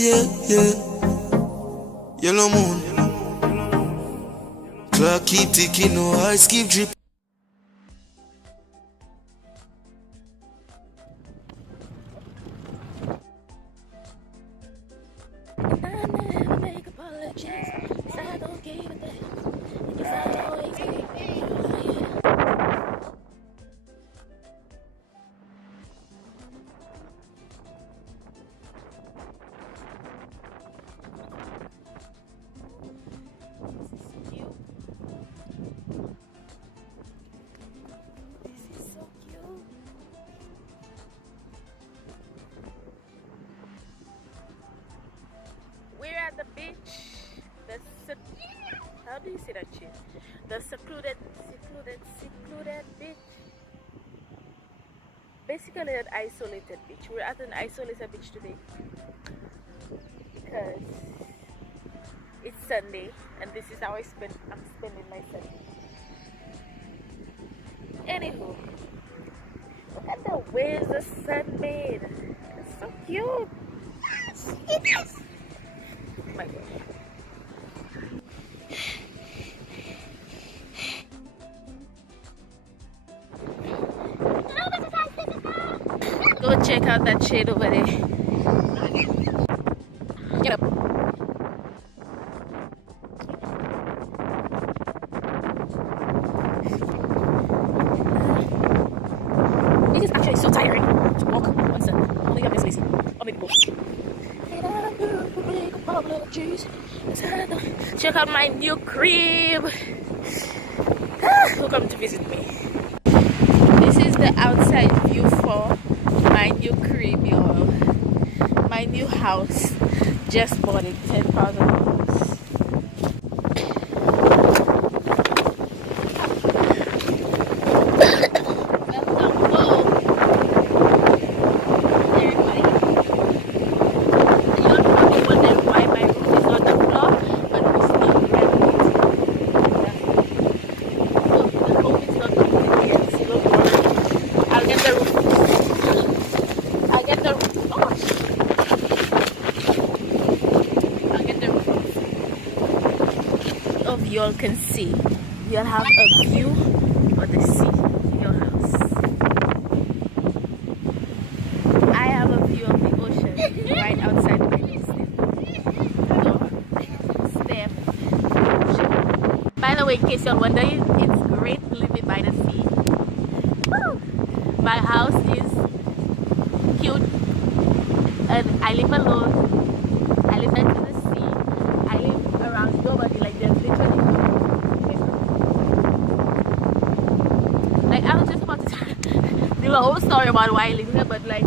yeah. Yellow moon. Clock keep ticking, no ice keep dripping. I never make apologies, 'cause I don't give a damn. Because I always give a This is so cute. We're at the beach. How do you say that shit? The secluded beach. Basically an isolated beach. We're at an isolated beach today because it's Sunday and this is how I'm spending my Sunday. Anywho, look at the waves the sun made. It's so cute. Yes. Oh my God. Go check out that shade over there. Get up. It is actually so tiring to walk on sun. Only I'm just lazy. Or maybe both. Check out my new crib. Who come to visit me? This is the outside view for my new crib, y'all. My new house. Just bought it, $10,000. Y'all can see, you'll have a view of the sea in your house. I have a view of the ocean right outside my step. By the way, in case you're wondering, it's great living by the sea. Woo! My house is cute and I live alone. I live next to the sea. I live around nobody, like there's literally I was just about to do a whole story about why I live here, but like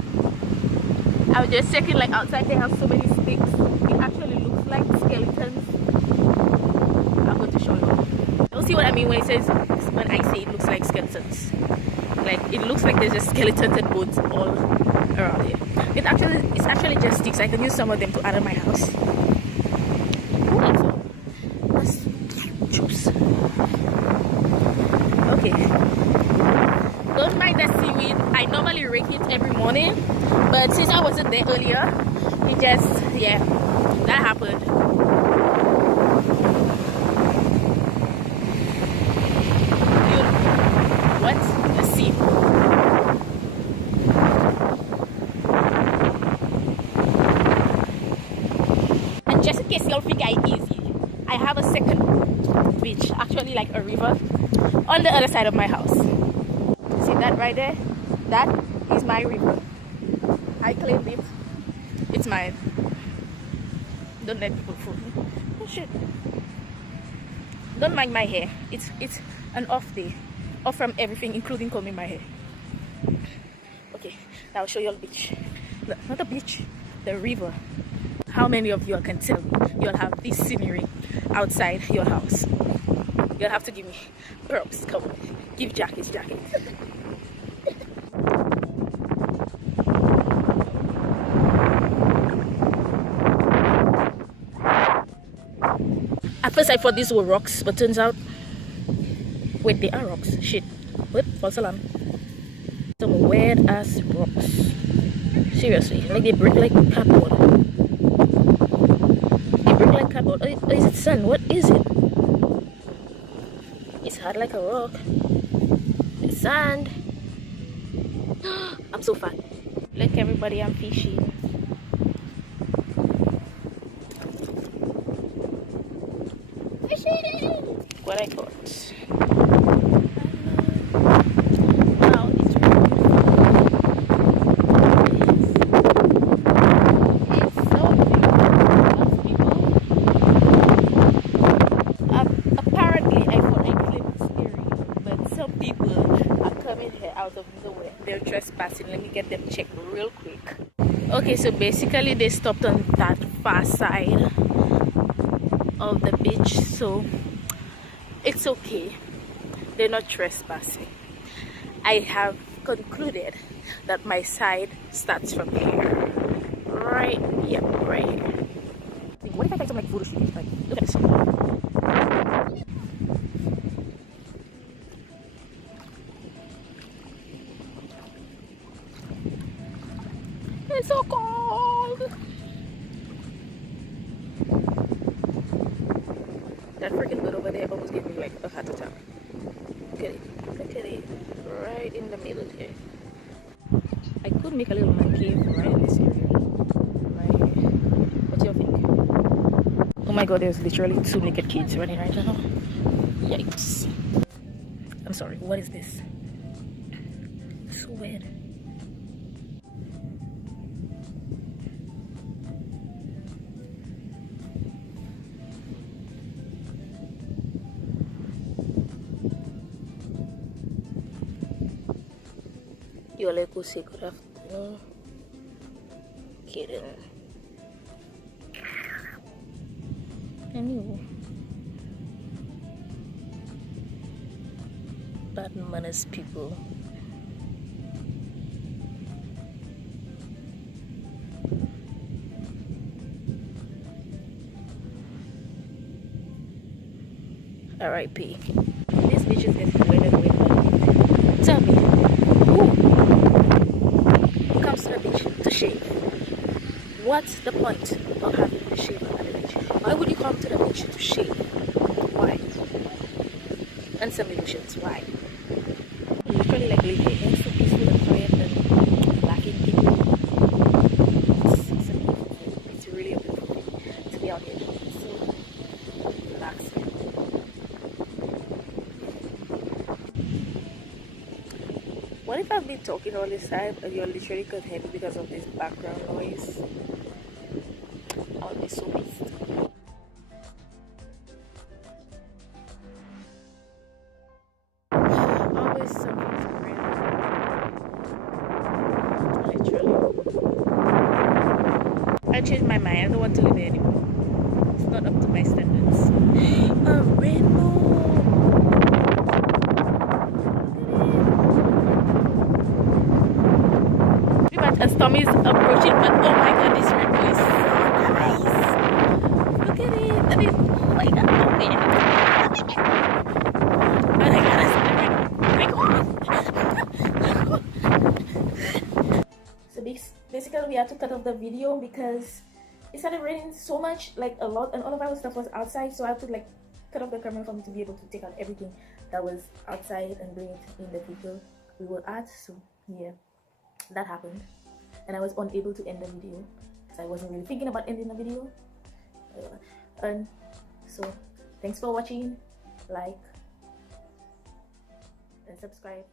I was just checking, like outside they have so many sticks. It actually looks like skeletons. I'm going to show you. You'll see what I mean when I say it looks like skeletons. Like it looks like there's just skeletons and bones all around here. It's actually just sticks. I can use some of them to add in my house. Let's choose. Okay. Don't mind the seaweed. I normally rake it every morning, but since I wasn't there earlier, it just, yeah, that happened. Beautiful. What? The sea. And just in case y'all think I'm easy, I have a second beach, actually like a river, on the other side of my house. See that right there? That is my river. I claimed it. It's mine. Don't let people fool me. Oh shit. Don't mind my hair. It's an off day. Off from everything, including combing my hair. Okay, now I'll show you all the beach. No, not the beach, the river. How many of you can tell me you'll have this scenery outside your house? You'll have to give me props. Come on. Give Jack his jacket. At first I thought these were rocks, but turns out, wait, they are rocks. Shit. What? False alarm. Some weird ass rocks. Seriously, like they break like cardboard. cardboard. Oh, is it sand? What is it? It's hard like a rock. It's sand. I'm so fat. Look, everybody, I'm fishing. Fishing! What I caught. Wow, it's really it's so big. Lots of people. Apparently, I thought I clipped scary, but some people are coming here out of nowhere. They're trespassing. Let me get them checked real quick. Okay, so basically they stopped on that far side of the beach, so it's okay. They're not trespassing. I have concluded that my side starts from here. Right, yep, right here. What if I find some like photo shoot? Like, look at this. It's so cold. That freaking bird over there almost gave me like a heart attack. Look at it. Look at it. Right in the middle here. I could make a little man cave right in this area. Right here. What do you think? Oh my god, there's literally 2 naked kids running right now. Yikes. I'm sorry, what is this? So weird. Yoleko say good afternoon. Kidding. Anyway. Bad manners people. R.I.P. This beach is getting weirder and weirder. Tell me, who comes to the beach to shave? What's the point of having a shave at the beach? Why would you come to the beach to shave? Why? And some illusions, why? You literally like live here. It's so peaceful and quiet and lacking people. It's a beautiful thing. It's really a beautiful thing to be out here. It's so relaxing. What if I've been talking all this time and you're literally got heavy because of this background noise? I'll be so pissed. Always something to bring. Literally. I changed my mind. I don't want to live here anymore. It's not up to my standards. A rainbow! A storm is approaching, but oh my god, this rainbow is so nice. Look at it. I mean, oh my god, oh my god. So basically we had to cut off the video because it started raining so much, like a lot, and all of our stuff was outside, so I had to like cut off the camera for me to be able to take out everything that was outside and bring it in the video we were at. So yeah, that happened. And I was unable to end the video because I wasn't really thinking about ending the video. And so thanks for watching, like and subscribe.